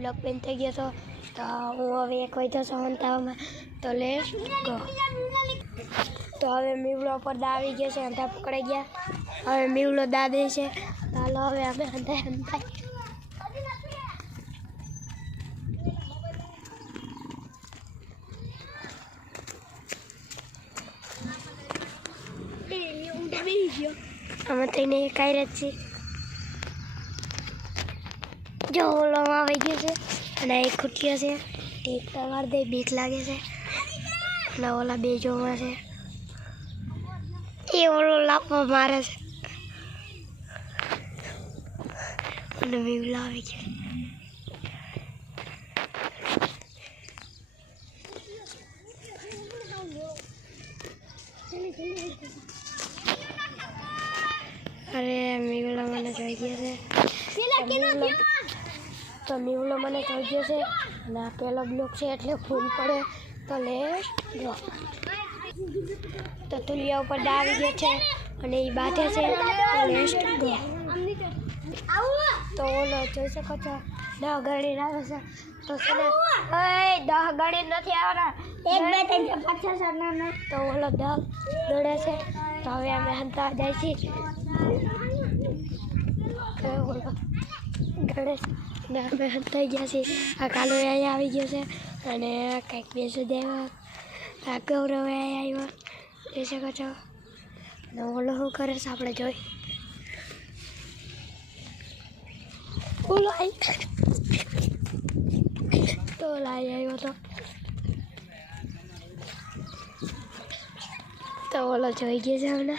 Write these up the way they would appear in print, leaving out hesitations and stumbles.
Block બેન થઈ ગયો તો હું હવે એક વાગ્યો છો હંતાવામાં તો લેટ્સ ગો। તો હવે મીવડો પર દા આવી ગયો છે, હંતા પકડાઈ ગયા। હવે મીવડો દા દે છે, ચાલો હવે અમે હંતા અમે થઈને કાંઈ જ છીએ। જો ઓલો આવી ગયો છે અને એક ખૂટ્યો છે, ટેકતા વાર દે બીક લાગે છે અને ઓલા બે જોવા છે, એ ઓલો લાફો મારે છે અને મીવડો આવી ગયો। અરે મીવડો મને જોઈ ગયો છે, તો મીવડો મને જોઈ ગયો છે અને આ પહેલો બ્લોક છે એટલે ફૂલ પડે તો લેટ્સ ગો। તો તુલિયા ઉપર દા આવી ગયો છે અને એ બાંધે છે તો લેટ્સ ગો। તો ઓલો જોઈ શકો છો 10 ગણી આવે છે તો છે ને 10 ગણી નથી આવવાના, 1 2 3 4 5 6 7 8 તો ઓલો 10 ગણે છે। તો હવે અમે હંતા જાય છીએ, ઓલો ગણે છે ને અમે હંતાઈ ગયા છીએ। આ કાલો અહીંયા આવી ગયો છે અને કંઈક બેસી દેવા, આ ગૌરવ આવ્યો જોઈ શકો છો ને ઓલો શું કરે છે આપણે જોઈ। ઓલો તો લાઈ આવ્યો તો ઓલો જોઈ ગયો છે અમને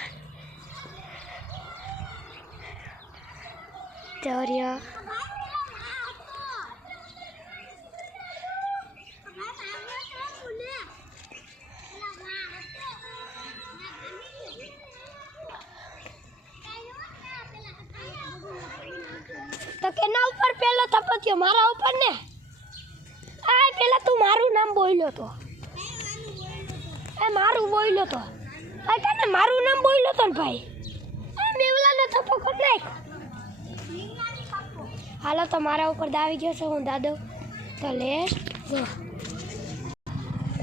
ચોર્યો। તો કેના ઉપર પેલો થપ્પો થયો? મારા ઉપર ને? આ પેલા તું મારું નામ બોલ્યો તો, એ મારું બોલ્યો તો, આ તને મારું નામ બોલ્યો તો ને ભાઈ, આ મેવલાનો થપ્પો કર નાખ। હાલો તો મારા ઉપર દા આવી ગયો છે, હું દાદો તો લેટ્સ ગો।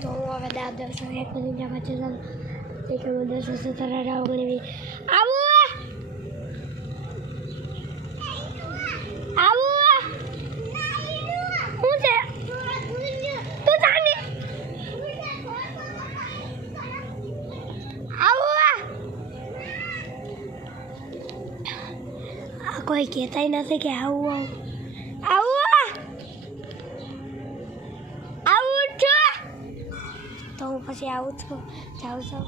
તો હું હવે દા દઉં છું, 1 મિનિટ પછી ચાલો એક 10 17 19 આવું કોઈ કહેતાય નથી કે આવું છું તો હું પછી આવું છું, જાઉં છું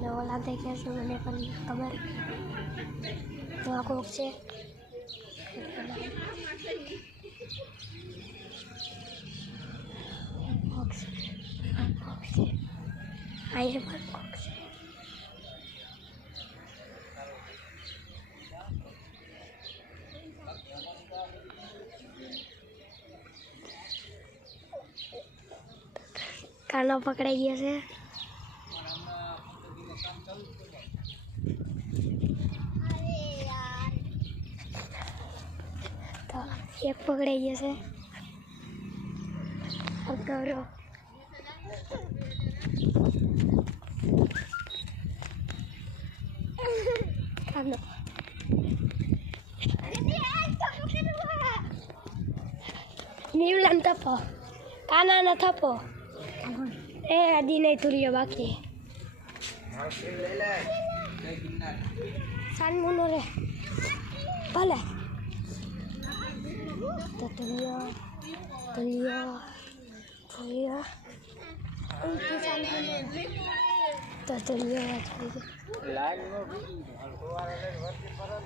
ને ઓલા દેખ્યા છે મને પણ ખબર તો આ કોક છે અહીંયા પણ કોક છે। કાનો પકડાઈ ગયો છે, તો એક પકડાઈ ગયો છે ગૌરવ। કાનો નીવલાનો થપ્પો, કાનાનો થપ્પો એ આદિ નહીં તુલ્યો બાકી સાનમુનો રે ભલે તો તુલ્યો તો તુલ્યો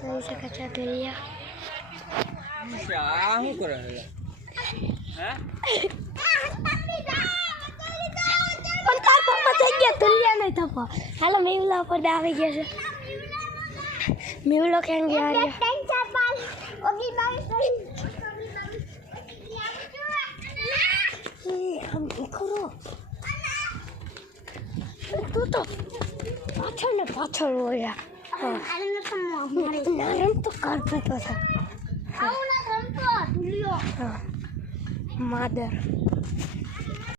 કહી શકે છે તુલ્યો તુલિયા નહીં થપ્પો। હાલો મેવલા ઉપર દા આવી ગયો છે, મેવલો કેમ ગયા તું તો પાછળ ને પાછળ હોય નારમ તો કરતો હતો। માદર